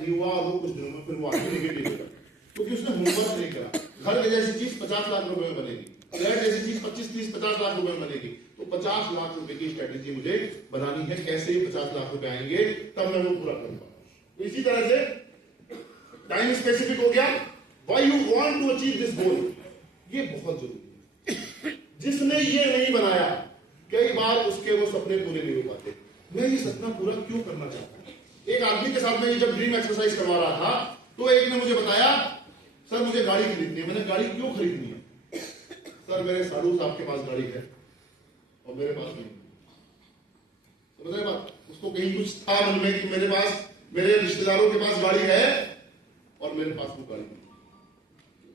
नहीं हुआ और वो कुछ दिनों में फिर वो आगे नेगेटिव होगा, क्योंकि उसने होमवर्क नहीं करा। घर के जैसी चीज 50 लाख रुपए में बनेगी, फ्लैट जैसी चीज 25, 30, 50 लाख रुपए में बनेगी, तो 50 लाख रुपए की स्ट्रेटेजी मुझे बनानी है। कैसे ही 50 लाख रुपए आएंगे तब मैं वो पूरा कर पाऊंगा। तो इसी तरह से टाइम स्पेसिफिक हो गया, why you want to achieve this goal, ये बहुत जरूरी है। जिसने ये नहीं बनाया, कई बार उसके वो सपने पूरे नहीं हो पाते। मैं ये सपना पूरा क्यों करना चाहता हूं? एक आदमी के साथ में जब ड्रीम एक्सरसाइज करवा रहा था, तो एक ने मुझे बताया, सर मुझे गाड़ी खरीदनी है। मैंने गाड़ी क्यों खरीदनी है? सर मेरे साधु साहब के पास गाड़ी है और मेरे पास नहीं। तो बताए बात, उसको कहीं कुछ था मन में कि मेरे पास, मेरे रिश्तेदारों के पास गाड़ी है और मेरे पास वो गाड़ी नहीं।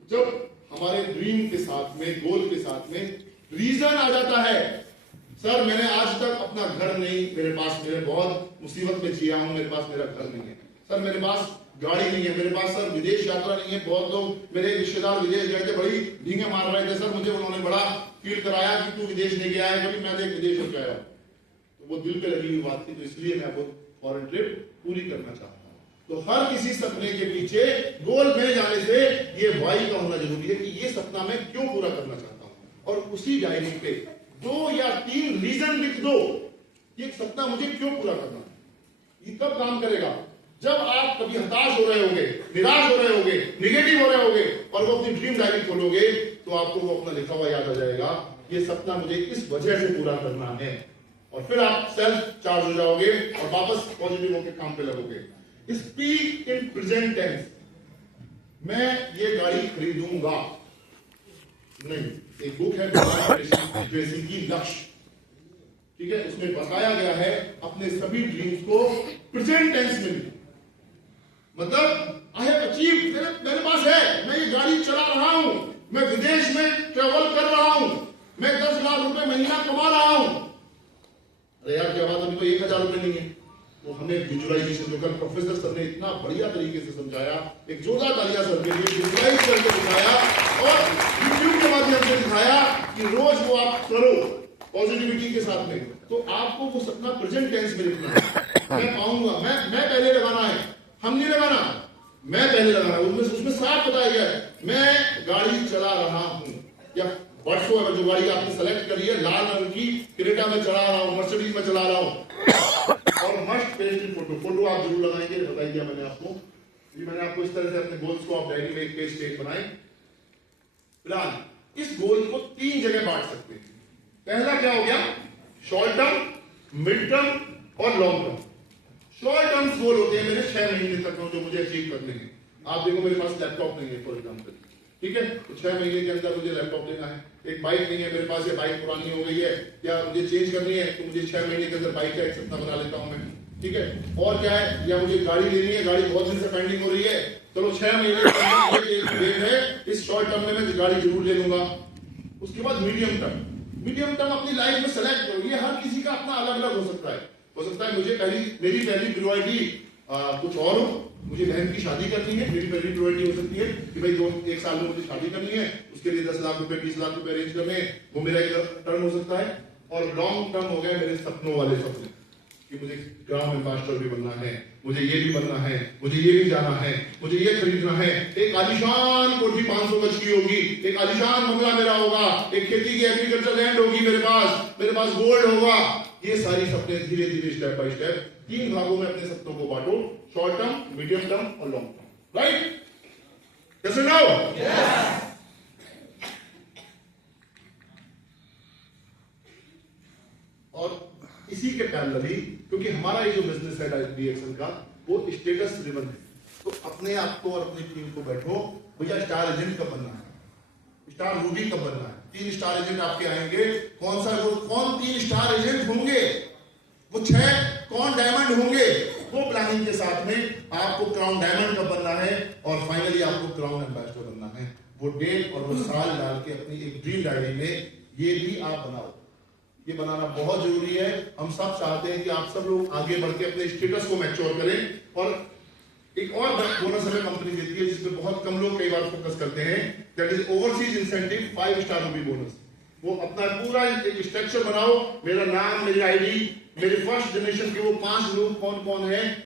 जब हमारे ड्रीम के साथ में, गोल के साथ में रीजन आ जाता है, सर मैंने आज तक अपना घर नहीं, मेरे पास, मेरे बहुत मुसीबत में जिया हूं, मेरे पास मेरा घर नहीं है। सर मेरे पास गाड़ी नहीं है, मेरे पास सर विदेश यात्रा नहीं है। बहुत लोग मेरे रिश्तेदार विदेश गए थे, बड़ी ढींगे मार रहे थे, सर मुझे उन्होंने बड़ा फील कराया कि तू विदेश नहीं गया है कभी, मैं देख विदेश होकर आया। तो वो दिल पे लगी हुई बात थी, तो इसलिए मैं वो फॉरेन ट्रिप पूरी करना चाहता हूँ। तो हर किसी सपने के पीछे गोल में जाने से ये वाई का होना जरूरी है कि ये सपना मैं क्यों पूरा करना चाहता हूँ, और उसी डायरी पे 2 या 3 रीजन लिख दो, ये सपना मुझे क्यों पूरा करना है। ये कब काम करेगा? जब आप कभी हताश हो रहे होगे, निराश हो रहे होगे, निगेटिव हो रहे होगे, और वो अपनी ड्रीम डायरी खोलोगे तो आपको वो अपना लिखा हुआ याद आ जाएगा, ये सपना मुझे इस वजह से पूरा करना है। और फिर आप सेल्फ चार्ज हो जाओगे और वापस पॉजिटिव होकर काम पे लगोगे। Speak in present tense. मैं ये गाड़ी खरीदूंगा नहीं। एक बुक है ट्रेसी की लक्ष्य, ठीक है, उसमें बताया गया है अपने सभी ड्रीम्स को प्रेजेंट टेंस में, मतलब आई हैव अचीव, मेरे पास है, मैं ये गाड़ी चला रहा हूं, मैं विदेश में ट्रेवल कर रहा हूं, मैं 10 लाख रुपए महीना कमा रहा हूं। अरे यार क्या बात, अभी तो 1000 रुपए नहीं है। तो हमें विजुअलाइजेशन जो कल प्रोफेसर सर ने इतना बढ़िया तरीके से समझाया, एक जोरदार तालियां सर के लिए, विजुअलाइज करके दिखाया और यूट्यूब के माध्यम से दिखाया कि रोज वो आप करो पॉजिटिविटी के साथ में, तो आपको वो सपना प्रेजेंट टेंस में लिखना है। मैं पाऊंगा, मैं पहले लगाना है, हम नहीं लगाना, मैं पहले लगाना। उसमें साफ बताया गया है, मैं गाड़ी चला रहा हूं, या वर्षों जो गाड़ी आपने सेलेक्ट करी है, लाल रंग की क्रेटा में चला रहा हूं, मर्सिडीज में चला रहा हूं, और मस्ट पेज फोटो आप जरूर लगाएंगे। बताई दिया मैंने आपको, मैंने आपको इस तरह से अपने गोल्स को आप डायरी में एक पेज बनाए। प्लान, इस गोल को 3 जगह बांट सकते हैं। पहला क्या हो गया? शॉर्ट टर्म, मिड टर्म और long term. Short term goal होते हैं मेरे 6 महीने तक जो मुझे अचीव करने हैं। आप देखो मेरे पास लैपटॉप नहीं है फॉर एग्जाम्पल, ठीक है, तो 6 महीने के अंदर मुझे लैपटॉप लेना है। एक बाइक नहीं है मेरे पास, ये बाइक पुरानी हो गई है या मुझे चेंज करनी है, तो मुझे 6 महीने के अंदर बाइक का एक सपना बना लेता हूं मैं, ठीक है। और क्या है, या मुझे गाड़ी लेनी है, गाड़ी बहुत दिन से पेंडिंग हो रही है, चलो 6 महीने के अंदर है, इस शॉर्ट टर्म में मैं गाड़ी जरूर ले लूंगा। उसके बाद मीडियम टर्म, मीडियम टर्म अपनी लाइफ में सेलेक्ट करो। ये हर किसी का अपना अलग अलग हो सकता है। मुझे मेरी पहली प्रायोरिटी कुछ और हो, मुझे बहन की शादी करनी है, मेरी पहली प्रायोरिटी हो सकती है कि भाई 1 साल में मुझे शादी करनी है, उसके लिए 10 लाख रुपए 20 लाख रुपए अरेंज करने, वो मेरा एक टर्म हो सकता है। और लॉन्ग टर्म हो गया मेरे सपनों वाले सपने कि मुझे ग्राम एम्बेसडर भी बनना है, मुझे ये भी बनना है, मुझे ये भी जाना है, मुझे ये खरीदना है, एक आलीशान कोठी 500 गज की होगी, एक आलीशान बंगला मेरा होगा, एक खेती की एग्रीकल्चर लैंड होगी मेरे पास गोल्ड होगा। ये सारी सपने धीरे धीरे स्टेप बाय स्टेप 3 भागों में अपने सपनों को बांटो, शॉर्ट टर्म, मीडियम टर्म और लॉन्ग टर्म, राइट? कैसे नाउ? यस। और इसी के पैरेलली, क्योंकि हमारा ये जो बिजनेस है डीएक्सन का, वो स्टेटस ड्रिवन है, तो अपने आप को और अपनी टीम को बैठो, भैया स्टार एजेंट कब बनना है, स्टार रूबी कब बनना है। 3 स्टार एजेंट आपके आएंगे, कौन 3 स्टार एजेंट होंगे, वो 6 कौन डायमंड होंगे, वो प्लानिंग के साथ में आपको क्राउन डायमंड कब बनना है, और फाइनली आपको क्राउन एम्बेसडर बनना है। वो डेट और वो साल डाल के अपनी एक ड्रीम डायरी में ये भी आप बनाओ। ये बनाना बहुत जरूरी है। हम सब चाहते हैं कि आप सब लोग आगे बढ़ के अपने स्टेटस को मैच्योर करें। और एक और बोनस हमें कंपनी देती है जिसमें बहुत कम लोग कई बार फोकस करते हैं, that is overseas incentive 5 star Ruby bonus. वो अपना पूरा एक स्ट्रक्चर बनाओ, मेरा नाम, मेरी आईडी, मेरे फर्स्ट जनरेशन के वो 5 लोग कौन कौन है,